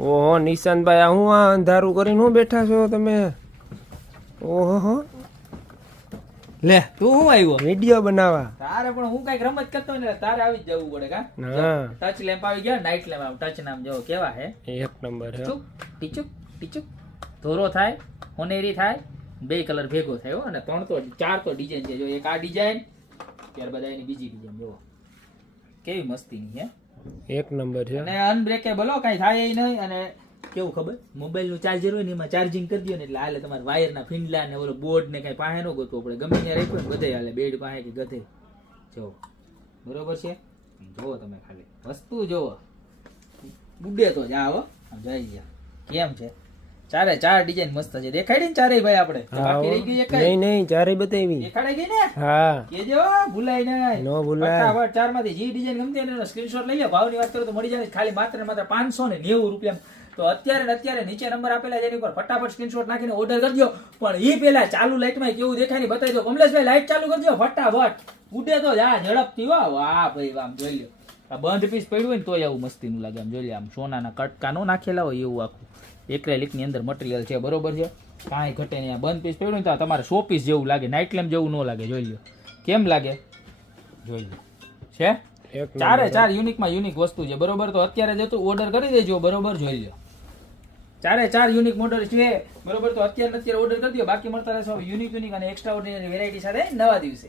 ઓહો નિશાંતભાઈ આ હું આ અંધારું કરીને હું બેઠા છો તમે? ઓહો લે તું હું આવ્યો વિડિયો બનાવવા. તારે પણ હું કઈક રમત કરતો ને તારે આવી જ જવું પડે કા. હા ટચ લેમ્પ આવી ગયા, નાઇટ લેમ્પ આમ ટચ નામ જો કેવા હે એક નંબર છે. ટીચુક ટીચુક ધોરો થાય, હોનેરી થાય, બે કલર ભેગો થાય હો. અને ચાર તો ડિઝાઇન છે. જો એક આ ડિઝાઇન, ત્યારબાદ એની બીજી ડિઝાઇન જો કેવી મસ્તીની હે. એક નંબર છે. અને અનબ્રેકેબલ હો, કઈ થાય નહીં. અને કેવું ખબર, મોબાઈલ નું ચાર્જર હોય ને એમાં ચાર્જિંગ કરી દો ને એટલે હાલે. તમારે વાયર ના ફીંડલા ને ઓલો બોર્ડ ને કઈ પાસે નો ગોતવો પડે, ગમે ત્યાં રાખ્યો ને બધે હાલે, બેડ પાસે કે ગધે. જો બરોબર છે, જોવો તમે ખાલી વસ્તુ જોવો, બુડે તો જાઓ જઈ ગયા. કેમ છે? ચારે ચાર ડિઝાઇન મસ્ત છે. દેખાડી ને ચારે ભાઈ આપણે? બાકી રહી ગઈ એક? નહીં નહીં ચારે બતાવી. દેખાડી ગઈ ને? હા કેજો ભૂલાય નહીં. નો ભૂલાય. ફટાફટ ચાર માંથી જે ડિઝાઇન ગમતી હોય એનો સ્ક્રીનશોટ લઈ લો. ભાવની વાત કરો તો મળી જાય ખાલી માત્ર ને માત્ર 590 રૂપિયા. તો અત્યારે ને અત્યારે નીચે નંબર આપેલા છે એની ઉપર ફટાફટ સ્ક્રીનશોટ નાખીને ઓર્ડર કરજો. પણ એ પેલા ચાલુ લાઈટમાં કેવું દેખાય ને બતાવી દો. કમલેશભાઈ લાઈટ ચાલુ કરજો ફટાફટ. ઉડે તો જા ઝડપથી. વાહ ભાઈ આમ જોઈ લો. આ બંધ પીસ પડ્યું હોય ને તોય આવું મસ્તીનું લાગે. આમ જોઈ લે, આમ સોનાના કટકા નો નાખેલા હોય એવું આખું એક્રેલિક ની અંદર મટીરિયલ છે. બરોબર છે, કાંઈ ઘટે નહીં. બંધ પીસ પડ્યું ને તો તમારે શો પીસ જેવું લાગે, નાઇટ લેમ્પ જેવું ન લાગે. જોઈ લો કેમ લાગે, જોઈ લો છે. ચારે ચાર યુનિક માં યુનિક વસ્તુ છે. બરોબર, તો અત્યારે જતું ઓર્ડર કરી દેજો. બરોબર, જોઈ લો ચારે ચાર યુનિક મોડલ છે. બરોબર, તો અત્યારે ઓર્ડર કરી દો. બાકી મળતા રહેશો યુનિક અને એક્સ્ટ્રા ઓર્ડિનરી વેરાયટી સાથે નવા દિવસે.